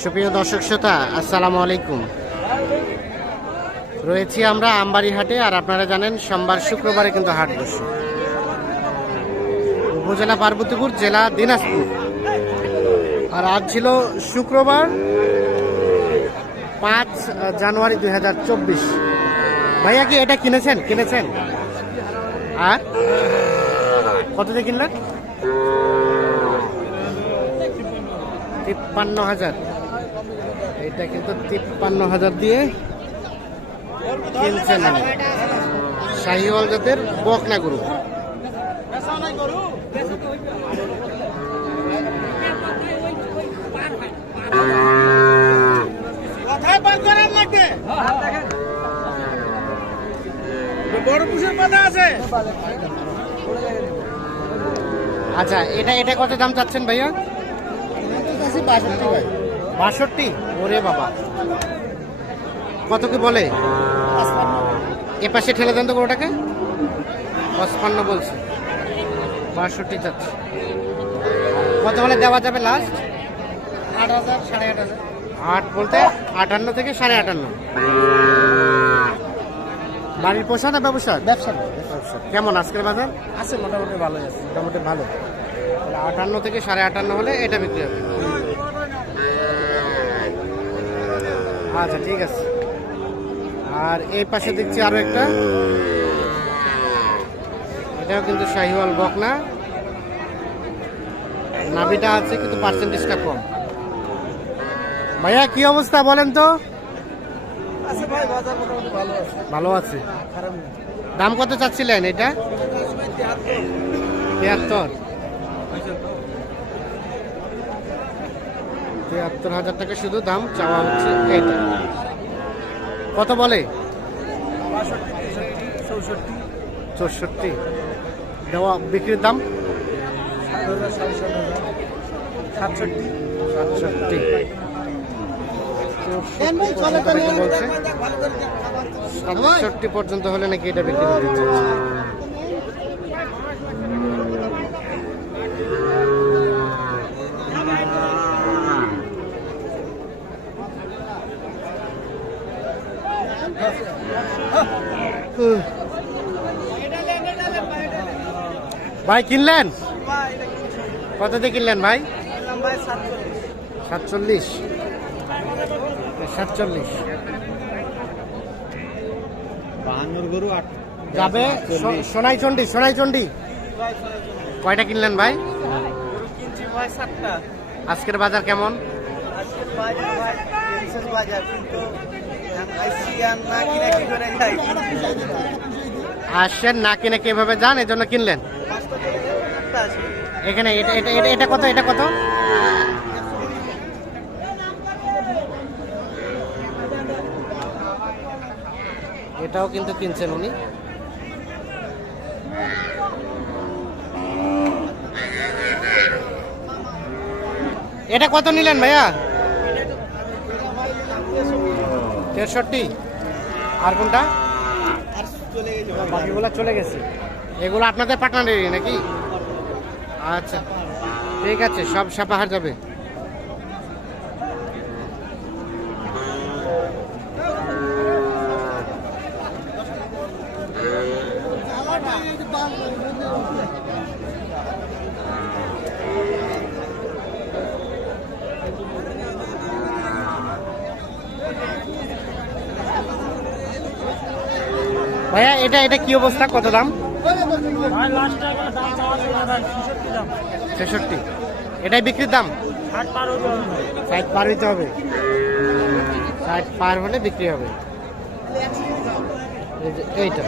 সুপ্রিয় দর্শক শ্রোতা, আসসালামু আলাইকুম। রয়েছি আমরা আমবাড়ি হাটে, আর আপনারা জানেন সোমবার শুক্রবারে কিন্তু হাট বসে। উপজেলা পার্বতীপুর, জেলা দিনাজপুর। আর আজ ছিল শুক্রবার 5 জানুয়ারি 2024। ভাইয়া কি এটা কিনেছেন? আর কত দিয়ে কিনলেন? 53,000। এটা কিন্তু 53,000 দিয়ে কিনছেন। শাহিওয়াল জাতের বকনা গরু। আচ্ছা, এটা কত দাম চাচ্ছেন ভাইয়া? 62। ওরে বাবা, কত কি বলে? এ পাশে ঠেলে দেন তো গরুটাকে। 55 বলছে, 62 চাচ্ছে। কত হলে দেওয়া যাবে লাস্ট? 8,000, 8,500। 8 বলতে 58 থেকে 58.5। বাড়ির পোষা না ব্যবসা? ব্যবসা। কেমন আজকের বাজার? আছে মোটামুটি ভালো আছে। মোটামুটি ভালো। 58 থেকে 58.5 হলে এটা বিক্রি হবে। আচ্ছা, ঠিক আছে। আর এই পাশে দেখছি আরো একটা, এটাও কিন্তু শাহিওয়াল বকনা। নাভিটা আছে কিন্তু পার্সেন্টেজটা কম। ভাইয়া কি অবস্থা বলেন তো? ভালো আছে। দাম কত চাচ্ছিলেন এটা? 73,000 টাকা শুধু দাম চাওয়া হচ্ছে। এইটা কত বলে? 64। দেওয়া বিক্রির দাম 67। 67 পর্যন্ত হলে নাকি এটা বিক্রি করতে চাচ্ছে। ভাই কিনলেন? কত দিয়ে কিনলেন ভাই? 47। গরু যাবে। সোনাইচন্ডী। কয়টা কিনলেন ভাই? আজকের বাজার কেমন? আসছেন না কিনে কিভাবে যান, এই জন্য কিনলেন। এখানে এটা কত? এটাও কিন্তু কিনছেন উনি। এটা কত নিলেন ভাইয়া? 63। আর কোনটা? বাকিগুলো চলে গেছে। এগুলো আপনাদের পার্টনারেরই নাকি? আচ্ছা, ঠিক আছে, সব সাপাহার যাবে। ভাইয়া এটা কি অবস্থা? কত দাম? 66। এটাই বিক্রির দাম? 60 পার হইতে হবে। 60 পার হলে বিক্রি হবে। এইটা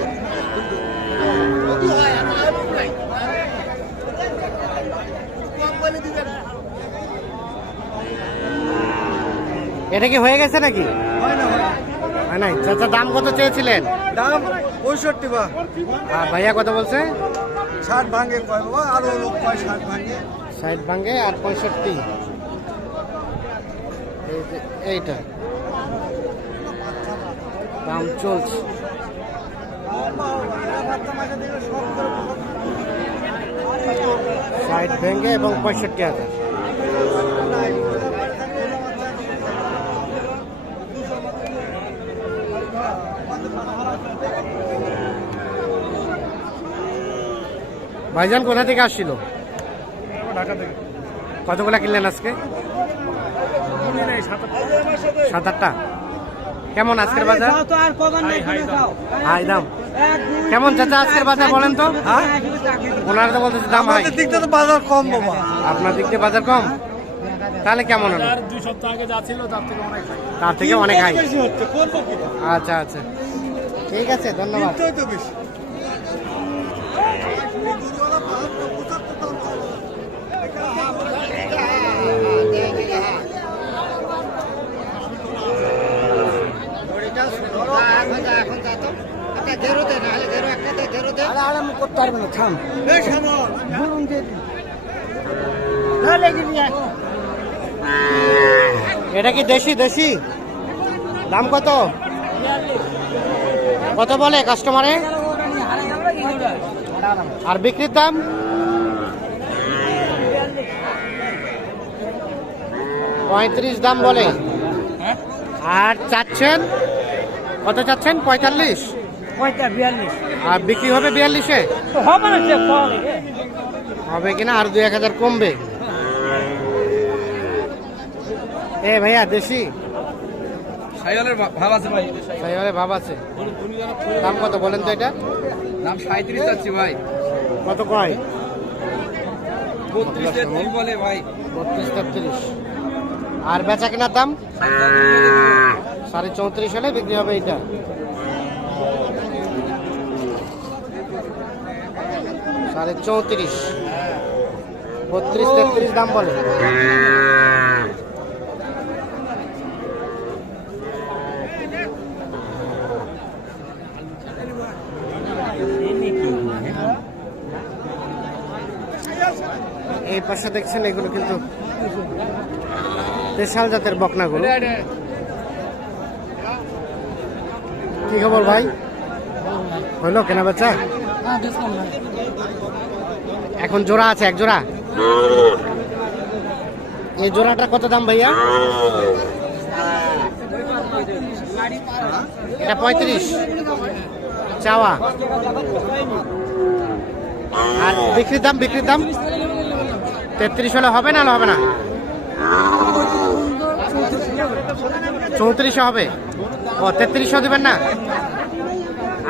এটা কি হয়ে গেছে নাকি? হয় নাই। চাচা দাম কত চেয়েছিলেন? দাম 65 বা। ভাইয়া কত বলছে? 60 ভাঙে কয় বাবা, আরো লোক কয় 60 ভাঙে। 60 ভাঙে আর 65। এইটা দাম চলছে। ষাট ভেঙে এবং 65,000। ভাইজান কোথা থেকে আসছিল? ঢাকা থেকে। কতগুলা কিনলেন আজকে? 7-8টা। কেমন আজকের বাজার? হাই দাম। কেমন চাচা আজকের বাজার বলেন তো? ওনারা তো বলতেছে দাম হাই। আমাদের দিক থেকে তো বাজার কম বাবা। আপনার দিক থেকে বাজার কম? তাহলে কেমন হলো? 2 সপ্তাহ আগে যা ছিল তার থেকে অনেক হাই। তার থেকে অনেক হাই। বেশি হচ্ছে, করবো কি? আচ্ছা আচ্ছা, ঠিক আছে, ধন্যবাদ। কিনতেই তো বেশি। এই সামর। এটা কি দেশি? দেশি দাম কত? কত বলে কাস্টমারে? আর বিক্রির দাম? $35 দাম বলে। আর চাচ্ছেন কত? চাচ্ছেন 45? আর বিক্রি হবে 42-এ? হবে কিনা আর 2-1000 কমবে। এ ভাইয়া দেশি সাইওয়ালের ভাব আছে ভাই। সাইওয়ালের ভাব আছে। দাম কত বলেন তো? এটা দাম 37 চাচ্ছি ভাই। কত কয়? 32-33 বলে ভাই। 32-33। আর বেচা কেনার দাম 34.5 হলে বিক্রি হবে এটা। সাড়ে 34, 32-33 দাম বলে। এই পাশে দেখছেন এগুলো কিন্তু দেশাল জাতের বকনাগুলো। কি খবর ভাই? হইলো কেনা বেচা? এখন জোড়া আছে, এক জোড়া। এই জোড়াটা কত দাম ভাইয়া? এটা 35 চাওয়া। আর বিক্রির দাম? বিক্রির দাম 33 হলে হবে না? হবে না? 34 হবে। ও 33 দিবেন না?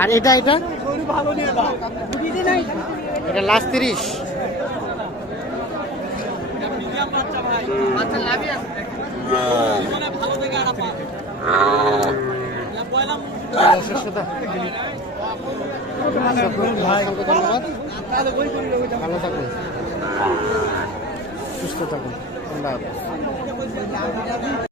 আর এটা এটা এটা লাস্ট 30। ধন্যবাদ, ভালো থাকুন, সুস্থ থাকুন, আল্লাহ হাফেজ।